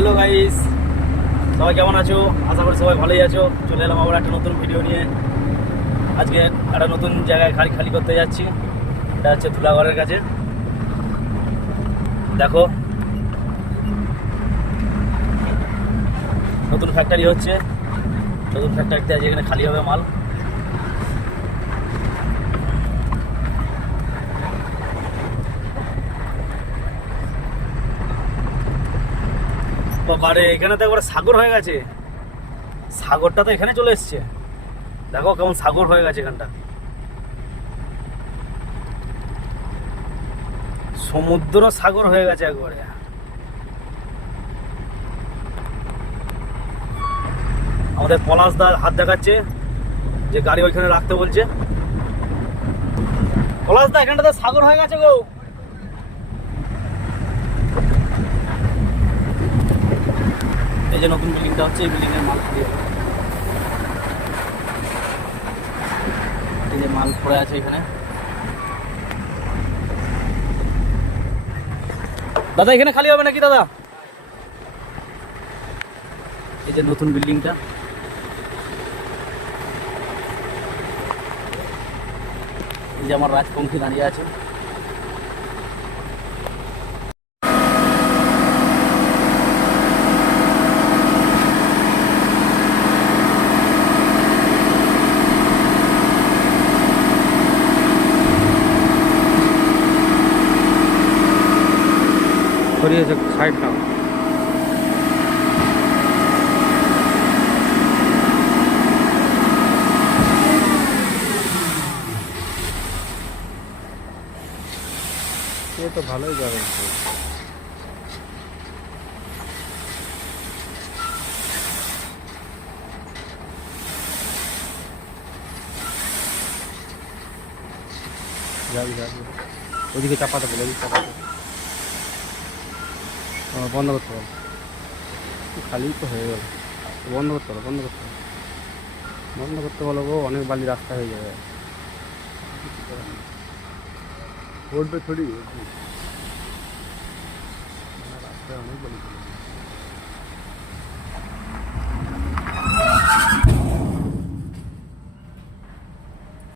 Hello guys, সবাই কেমন আছো? আশা করি সবাই ভালোই আছো। চলে এলাম আবার একটা নতুন ভিডিও নিয়ে। আজকে একটা নতুন জায়গায় গাড়ি খালি করতে যাচ্ছি। এটা হচ্ছে ধুলাগড়ের কাছে। দেখো, নতুন ফ্যাক্টরি হচ্ছে। নতুন ফ্যাক্টরিতে আজ এখানে খালি হবে মাল। বারে, এখানে তো একবার সাগর হয়ে গেছে। সাগরটা তো এখানে চলে এসছে। দেখো কেমন সাগর হয়ে গেছে এখানটা। সমুদ্র সাগর হয়ে গেছে একবারে। আমাদের পলাশ দা হাত দেখাচ্ছে যে গাড়ি ওইখানে রাখতে বলছে। পলাশ দা, এখানটা তো সাগর হয়ে গেছে গো। এই যে নতুন বিল্ডিংটা হচ্ছে, এই বিল্ডিং এর মাল খালি হবে। এই যে মাল পড়ে আছে এখানে। দাদা, এখানে খালি হবে নাকি দাদা? এই যে নতুন বিল্ডিংটা। এই যে আমার রাজপঙ্খী দাঁড়িয়ে আছে। সরিয়েছে সাইডটা। এ তো ভালোই যাবে। যাবি যাবি, ওদিকে চাপাতে বলে, ওদিকে চাপাতে বন্ধ করতে হবে। খালি তো হয়ে গেল, বন্ধ করতে হবে, বন্ধ করতে হবে, বন্ধ করতে বলো গো। অনেক বালি রাস্তা হয়ে যাবে। রোড पे थोड़ी रास्ते অনেক বালি।